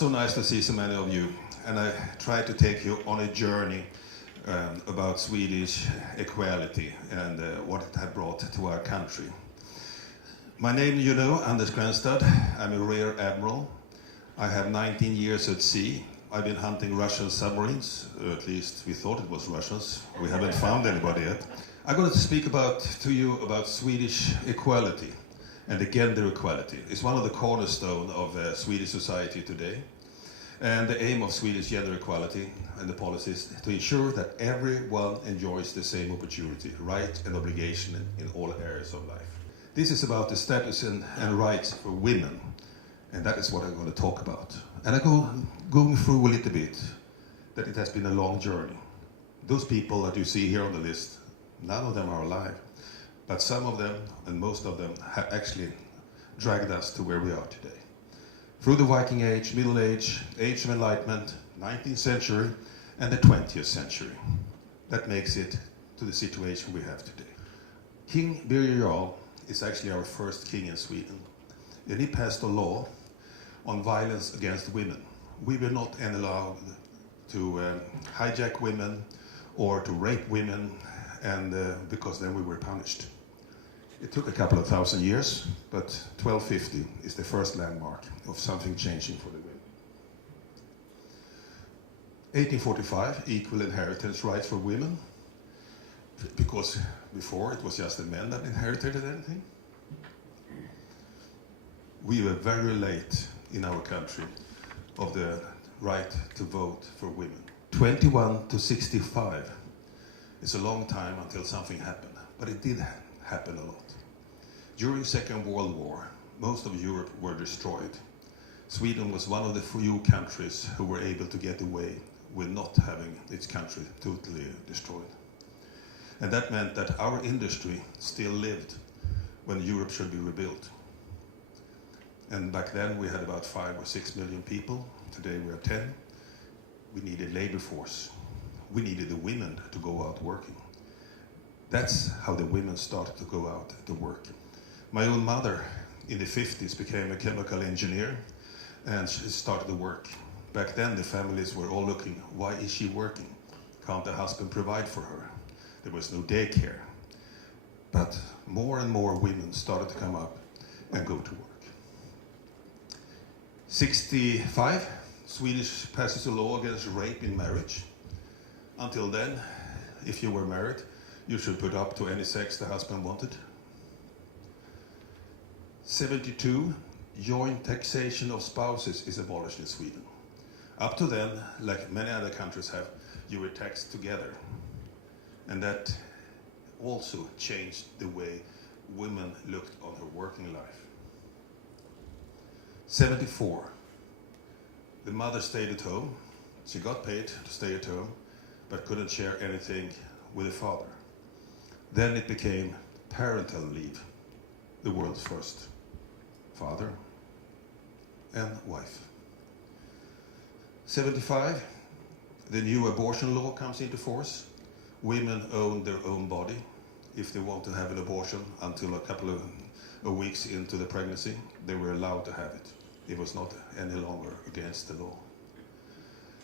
so nice to see so many of you, and I try to take you on a journey about Swedish equality and what it had brought to our country. My name, you know, Anders Grenstad. I'm a rear admiral. I have 19 years at sea. I've been hunting Russian submarines, or at least we thought it was Russians. We haven't found anybody yet. I'm going to speak to you about Swedish equality and the gender equality. It's one of the cornerstones of Swedish society today. And the aim of Swedish gender equality and the policies to ensure that everyone enjoys the same opportunity, right and obligation in all areas of life. This is about the status and rights for women, and that is what I'm going to talk about. And I going through a little bit that it has been a long journey. Those people that you see here on the list, none of them are alive, but some of them and most of them have actually dragged us to where we are today. Through the Viking Age, Middle Age, Age of Enlightenment, 19th century, and the 20th century. That makes it to the situation we have today. King Birger Jarl is actually our first king in Sweden, and he passed a law on violence against women. We were not allowed to hijack women or to rape women, and because then we were punished. It took a couple of thousand years, but 1250 is the first landmark of something changing for the women. 1845, equal inheritance rights for women, because before it was just the men that inherited anything. We were very late in our country of the right to vote for women. 21 to 65 is a long time until something happened, but it did happen a lot. During Second World War, most of Europe were destroyed. Sweden was one of the few countries who were able to get away with not having its country totally destroyed. And that meant that our industry still lived when Europe should be rebuilt. And back then we had about 5 or 6 million people. Today we are 10. We needed labor force. We needed the women to go out working. That's how the women started to go out to work. My own mother in the 50s became a chemical engineer and she started to work. Back then the families were all looking, why is she working? Can't the husband provide for her? There was no daycare. But more and more women started to come up and go to work. 65, Swedish passes a law against rape in marriage. Until then, if you were married, you should put up to any sex the husband wanted. 72, joint taxation of spouses is abolished in Sweden. Up to then, like many other countries have, you were taxed together. And that also changed the way women looked on her working life. 74, the mother stayed at home. She got paid to stay at home, but couldn't share anything with the father. Then it became parental leave, the world's first. Father and wife. 75, the new abortion law comes into force. Women own their own body. If they want to have an abortion until a couple of weeks into the pregnancy, they were allowed to have it. It was not any longer against the law.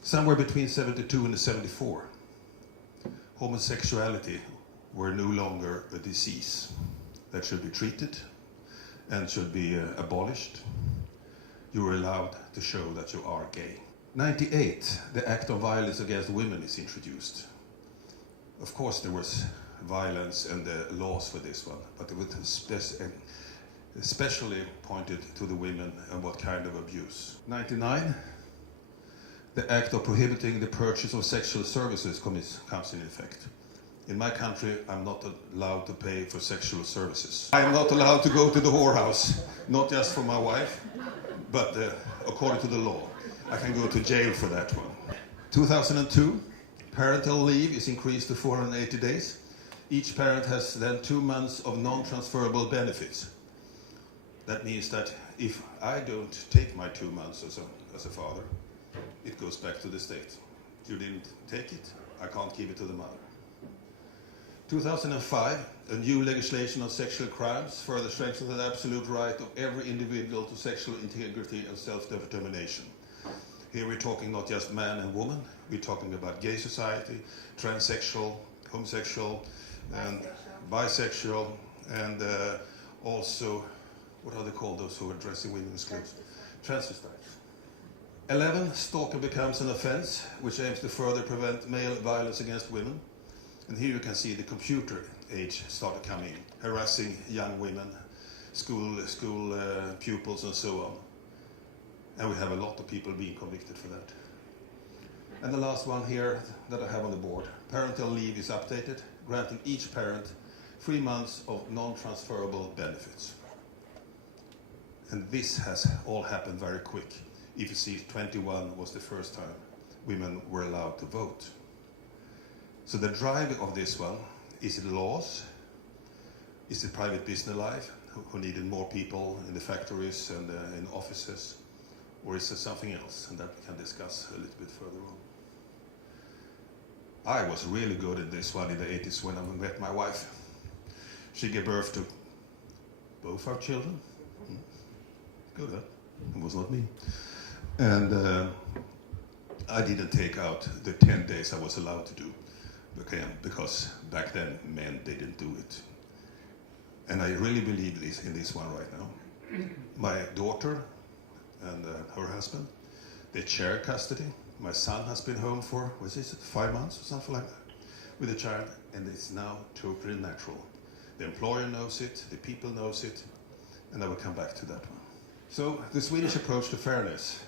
Somewhere between 72 and 74, homosexuality were no longer a disease that should be treated and should be abolished. You were allowed to show that you are gay. 98, the Act of Violence Against Women is introduced. Of course there was violence and the laws for this one, but it was especially pointed to the women and what kind of abuse. 99, the Act of Prohibiting the Purchase of Sexual Services comes in effect. In my country, I'm not allowed to pay for sexual services. I am not allowed to go to the whorehouse, not just for my wife, but according to the law. I can go to jail for that one. 2002, parental leave is increased to 480 days. Each parent has then 2 months of non-transferable benefits. That means that if I don't take my 2 months as a father, it goes back to the state. You didn't take it, I can't give it to the mother. 2005, a new legislation on sexual crimes further strengthens the absolute right of every individual to sexual integrity and self-determination. Here we're talking not just man and woman, we're talking about gay society, transsexual, homosexual, and bisexual, and also, what are they called, those who are dressing women's clothes? Transvestites. 11, stalking becomes an offense, which aims to further prevent male violence against women. And here you can see the computer age started coming, harassing young women, school pupils and so on. And we have a lot of people being convicted for that. And the last one here that I have on the board, parental leave is updated, granting each parent 3 months of non-transferable benefits. And this has all happened very quick. If you see, 21 was the first time women were allowed to vote. So the drive of this one, is it laws? Is it private business life, who needed more people in the factories and in offices? Or is it something else? And that we can discuss a little bit further on. I was really good at this one in the 80s when I met my wife. She gave birth to both our children. Good, huh? It was not me. And I didn't take out the 10 days I was allowed to do, because back then men didn't do it. And I really believe in this one right now. My daughter and her husband, they share custody. My son has been home for, 5 months or something like that, with a child, and it's now totally natural. The employer knows it, the people knows it, and I will come back to that one. So the Swedish approach to fairness,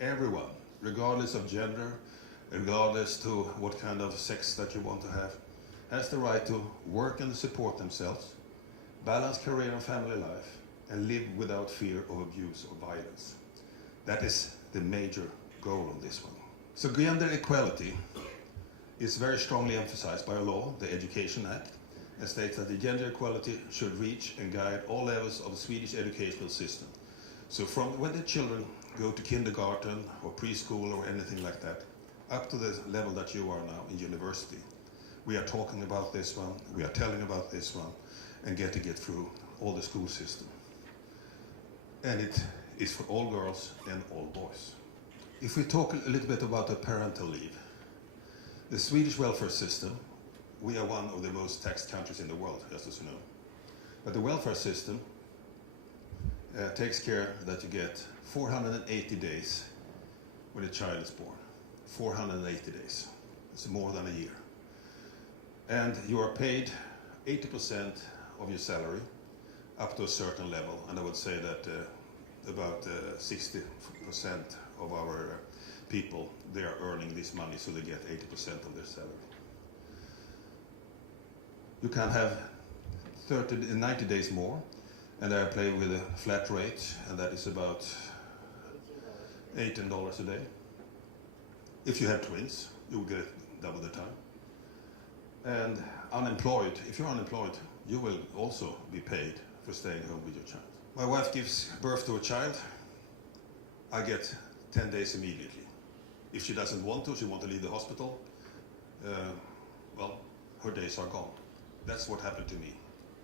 everyone, regardless of gender, regardless to what kind of sex that you want to have, has the right to work and support themselves, balance career and family life, and live without fear of abuse or violence. That is the major goal of this one. So gender equality is very strongly emphasized by a law, the Education Act, and states that the gender equality should reach and guide all levels of the Swedish educational system. So from when the children go to kindergarten or preschool or anything like that, up to the level that you are now in university, we are talking about this one, we are telling about this one, and getting it through all the school system. And it is for all girls and all boys. If we talk a little bit about the parental leave, the Swedish welfare system, we are one of the most taxed countries in the world, just as you know. But the welfare system takes care that you get 480 days when a child is born. 480 days. It's more than a year. And you are paid 80% of your salary up to a certain level. And I would say that about 60% of our people, they are earning this money, so they get 80% of their salary. You can have 90 days more, and I play with a flat rate, and that is about $18 a day. If you have twins, you will get double the time. And unemployed, if you're unemployed, you will also be paid for staying home with your child. My wife gives birth to a child, I get 10 days immediately. If she doesn't want to, she wants to leave the hospital, well, her days are gone. That's what happened to me.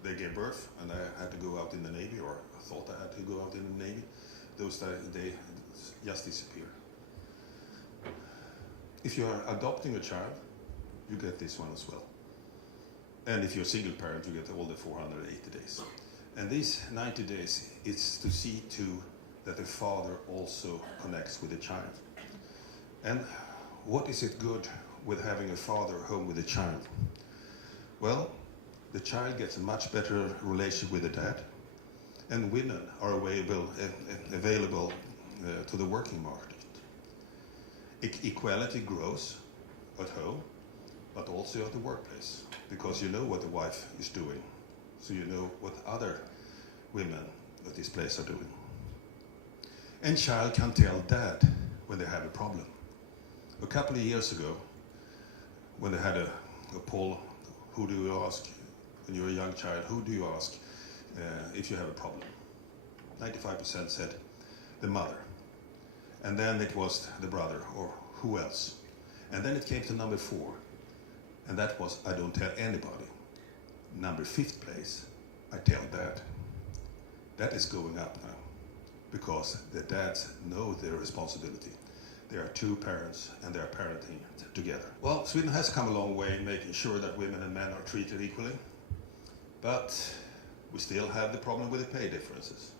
They gave birth, and I had to go out in the Navy, or I thought I had to go out in the Navy. Those they just disappear. If you are adopting a child, you get this one as well. And if you're a single parent, you get all the 480 days. And these 90 days, it's to see to that the father also connects with the child. And what is it good with having a father home with a child? Well, the child gets a much better relationship with the dad, and women are available to the working market. Equality grows at home, but also at the workplace, because you know what the wife is doing, so you know what other women at this place are doing. And child can tell dad when they have a problem. A couple of years ago, when they had a poll, who do you ask when you're a young child, who do you ask if you have a problem? 95% said the mother. And then it was the brother, or who else? And then it came to number 4, and that was, I don't tell anybody. Number 5th place, I tell dad. That is going up now, because the dads know their responsibility. they are two parents and they are parenting together. Well, Sweden has come a long way in making sure that women and men are treated equally, but we still have the problem with the pay differences.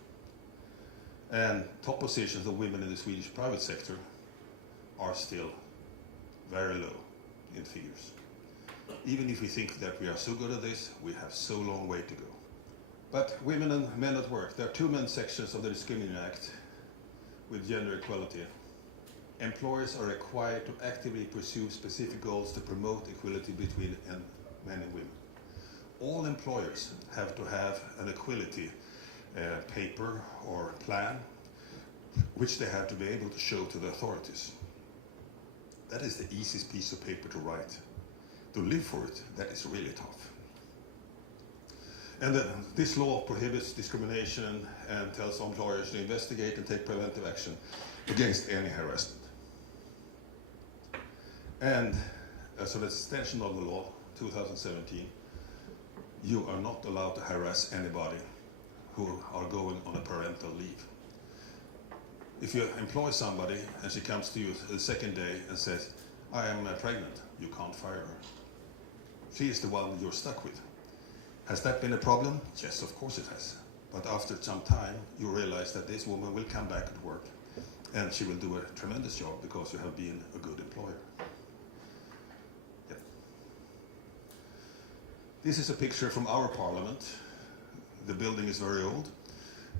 And top positions of women in the Swedish private sector are still very low in figures. Even if we think that we are so good at this, we have so long way to go. But women and men at work, there are two main sections of the Discrimination Act with gender equality. Employers are required to actively pursue specific goals to promote equality between men and women. All employers have to have an equality paper or plan, which they have to be able to show to the authorities. That is the easiest piece of paper to write. To live for it, that is really tough. And this law prohibits discrimination and tells employers to investigate and take preventive action against any harassment. And as an extension of the law, 2017, you are not allowed to harass anybody who are going on a parental leave. If you employ somebody and she comes to you the second day and says, I am pregnant, you can't fire her. She is the one you're stuck with. Has that been a problem? Yes, of course it has. But after some time, you realize that this woman will come back at work and she will do a tremendous job because you have been a good employer. Yeah. This is a picture from our parliament. The building is very old,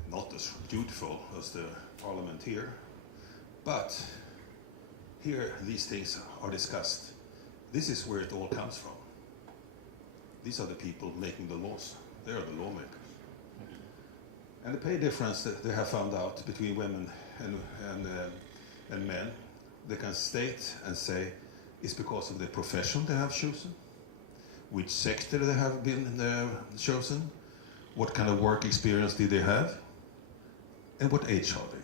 not as beautiful as the parliament here, but here these things are discussed. This is where it all comes from. These are the people making the laws. They are the lawmakers. And the pay difference that they have found out between women and men, they can state and say is because of the profession they have chosen, which sector they have been chosen, what kind of work experience did they have, and what age are they.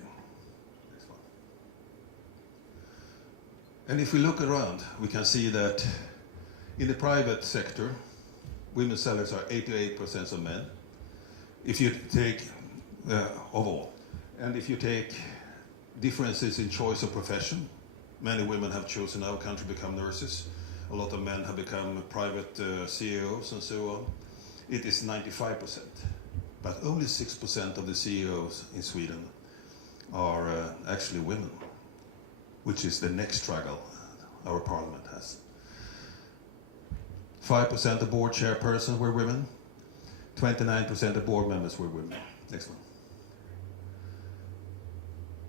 Next one. And if we look around, we can see that in the private sector, women's salaries are 88% of men. If you take, of all, and if you take differences in choice of profession, many women have chosen our country to become nurses. A lot of men have become private CEOs and so on. It is 95%. But only 6% of the CEOs in Sweden are actually women, which is the next struggle our parliament has. 5% of board chairpersons were women. 29% of board members were women. Next one.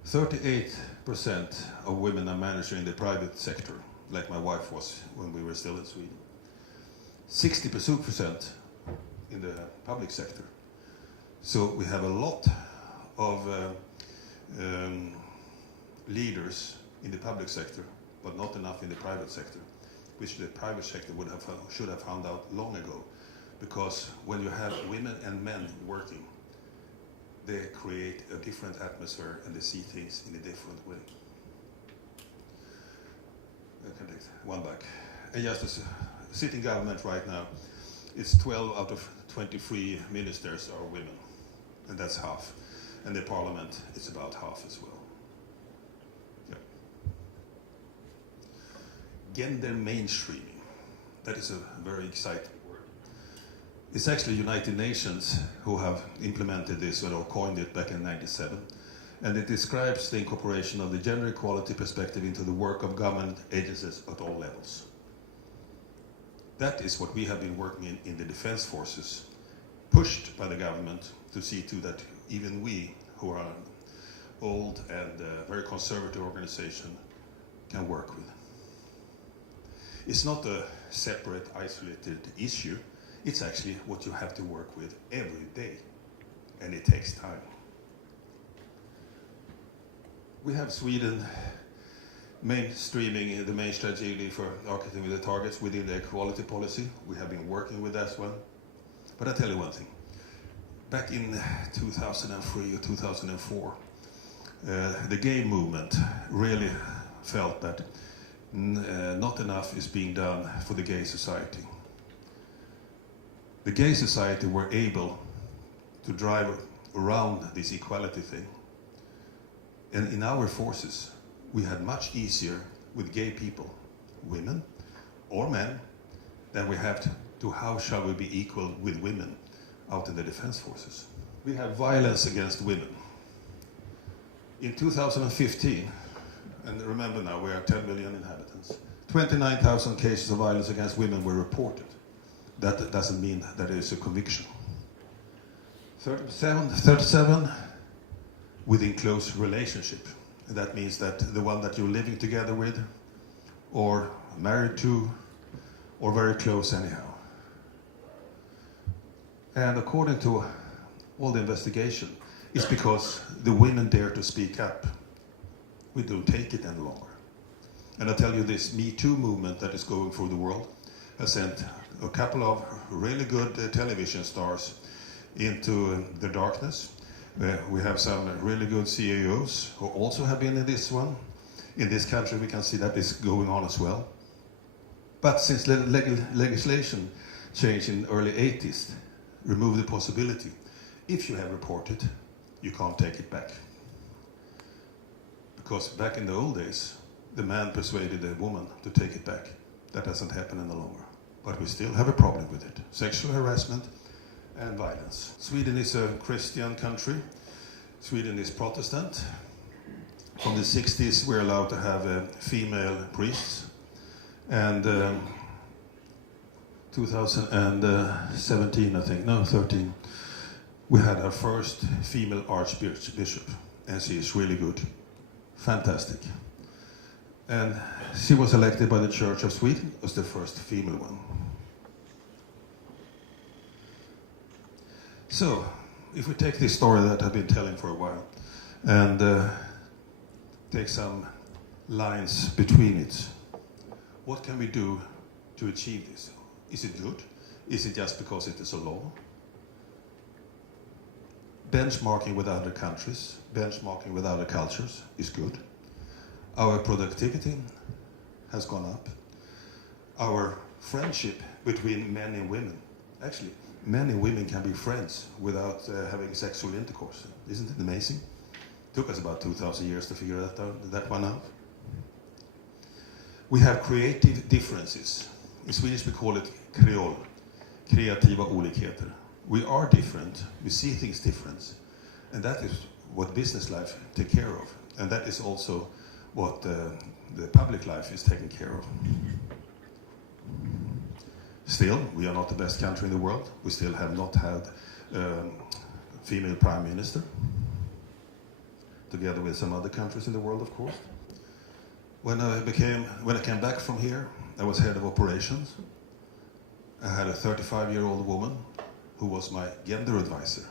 38% of women are managers in the private sector, like my wife was when we were still in Sweden. 60% in the public sector. So we have a lot of leaders in the public sector, but not enough in the private sector, which the private sector should have found out long ago. Because when you have women and men working, they create a different atmosphere and they see things in a different way. I can take one back. And just as sitting government right now, it's 12 out of 23 ministers are women, and that's half. And the parliament is about half as well. Yeah. Gender mainstreaming, that is a very exciting word. It's actually United Nations who have implemented this or coined it back in '97. And it describes the incorporation of the gender equality perspective into the work of government agencies at all levels. That is what we have been working in the defense forces, pushed by the government to see to that even we, who are an old and very conservative organization, can work with. It's not a separate, isolated issue. It's actually what you have to work with every day, and it takes time. We have Sweden mainstreaming the main strategy for architecting the targets within the equality policy. We have been working with that one. But I'll tell you one thing. Back in 2003 or 2004, the gay movement really felt that not enough is being done for the gay society. The gay society were able to drive around this equality thing. And in our forces, we had much easier with gay people, women or men, than we have to how shall we be equal with women out in the defense forces. We have violence against women. In 2015, and remember now we are 10 million inhabitants, 29,000 cases of violence against women were reported. That doesn't mean that there is a conviction. 37 within close relationship. That means that the one that you're living together with, or married to, or very close anyhow. And according to all the investigation, it's because the women dare to speak up. We don't take it any longer. And I tell you, this Me Too movement that is going through the world has sent a couple of really good television stars into the darkness. We have some really good CEOs who also have been in this one. In this country we can see that is going on as well. But since legislation changed in the early 80s, removed the possibility, if you have reported, you can't take it back. Because back in the old days, the man persuaded the woman to take it back. That doesn't happen any longer. But we still have a problem with it. Sexual harassment and violence. Sweden is a Christian country. Sweden is Protestant. From the 60s, we're allowed to have female priests. And 2017, I think, no, 13, we had our first female archbishop. And she is really good. Fantastic. And she was elected by the Church of Sweden as the first female one. So, if we take this story that I've been telling for a while and take some lines between it, what can we do to achieve this? Is it good? Is it just because it is a law? Benchmarking with other countries, benchmarking with other cultures is good. Our productivity has gone up. Our friendship between men and women, actually, men and women can be friends without having sexual intercourse. Isn't it amazing? It took us about 2,000 years to figure that one out. We have creative differences. In Swedish we call it kreol, kreativa olikheter. We are different, we see things different, and that is what business life takes care of. And that is also what the public life is taken care of. Still, we are not the best country in the world. We still have not had female prime minister, together with some other countries in the world, of course. When I came back from here, I was head of operations. I had a 35-year-old woman who was my gender advisor.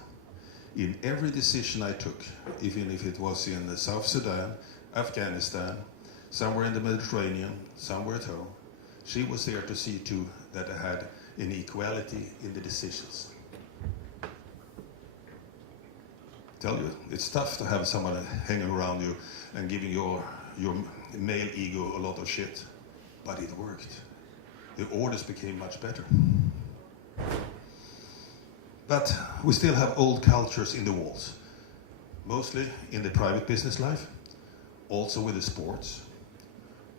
In every decision I took, even if it was in South Sudan, Afghanistan, somewhere in the Mediterranean, somewhere at home, she was there to see to that I had an equality in the decisions. Tell you, it's tough to have someone hanging around you and giving your male ego a lot of shit, but it worked. The orders became much better. But we still have old cultures in the walls, mostly in the private business life, also with the sports,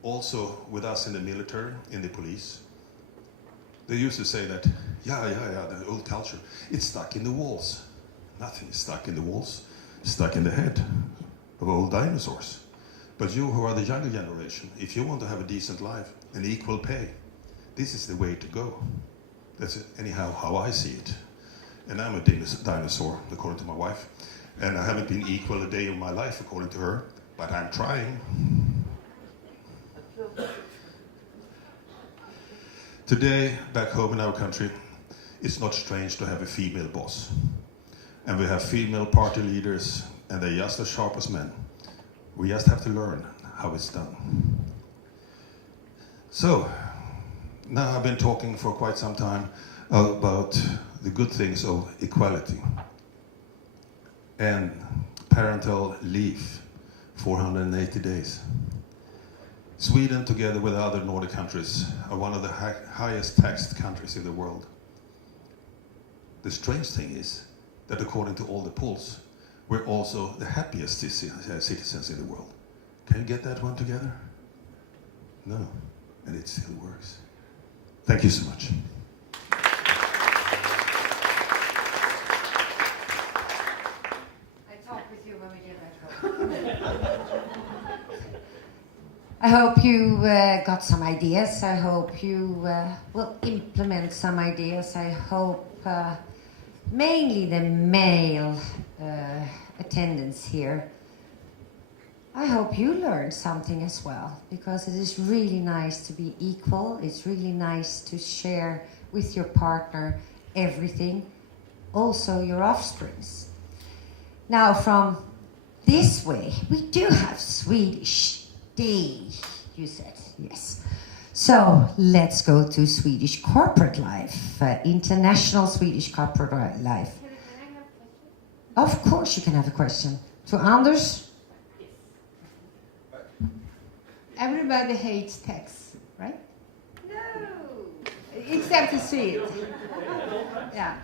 also with us in the military, in the police. They used to say that, yeah, the old culture, it's stuck in the walls. Nothing is stuck in the walls, it's stuck in the head of old dinosaurs. But you who are the younger generation, if you want to have a decent life and equal pay, this is the way to go. That's anyhow how I see it. And I'm a dinosaur, according to my wife. And I haven't been equal a day of my life, according to her, but I'm trying. Today, back home in our country, it's not strange to have a female boss. And we have female party leaders, and they're just as sharp as men. We just have to learn how it's done. So, now I've been talking for quite some time about the good things of equality. And parental leave, 480 days. Sweden, together with other Nordic countries, are one of the highest taxed countries in the world. The strange thing is that according to all the polls, we're also the happiest citizens in the world. Can you get that one together? No, and it still works. Thank you so much. I talk with you when we get back home. I hope you got some ideas. I hope you will implement some ideas. I hope mainly the male attendants here, I hope you learned something as well, because it is really nice to be equal. It's really nice to share with your partner everything, also your offsprings. Now from this way, we do have Swedish day, you said, yes. So let's go to Swedish corporate life, international Swedish corporate life. Can I have a question? Of course you can have a question. To Anders? Everybody hates tax, right? No. Except the Swedes. Yeah.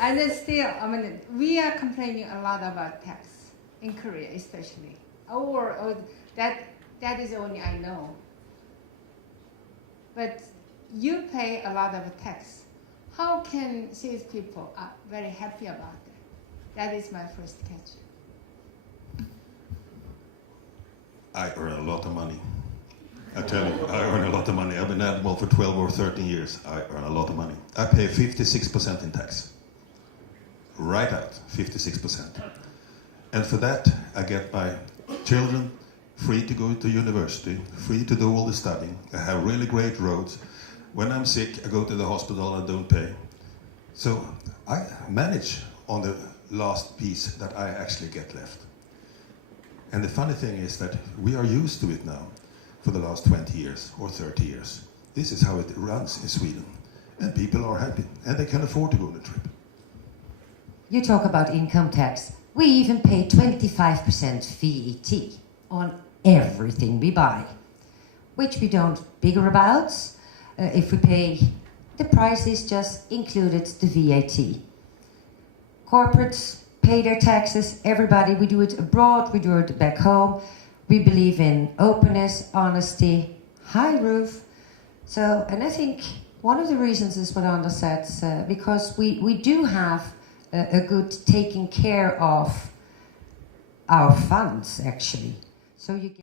And then still, I mean, we are complaining a lot about tax in Korea, especially. Or that is only I know. But you pay a lot of tax. How can Swedish people are very happy about that? That is my first catch. I earn a lot of money. I tell you, I earn a lot of money. I've been animal for 12 or 13 years. I earn a lot of money. I pay 56% in tax. Right out, 56%. And for that, I get my children free to go to university, free to do all the studying. I have really great roads. When I'm sick, I go to the hospital, I don't pay. So I manage on the last piece that I actually get left. And the funny thing is that we are used to it now for the last 20 years or 30 years. This is how it runs in Sweden. And people are happy, and they can afford to go on a trip. You talk about income tax. We even pay 25% VAT on everything we buy, which we don't bigger about. If we pay, the price is just included the VAT. Corporates pay their taxes, everybody, we do it abroad, we do it back home. We believe in openness, honesty, high roof. So, and I think one of the reasons is what Anders said, because we do have a good taking care of our funds, actually. So you get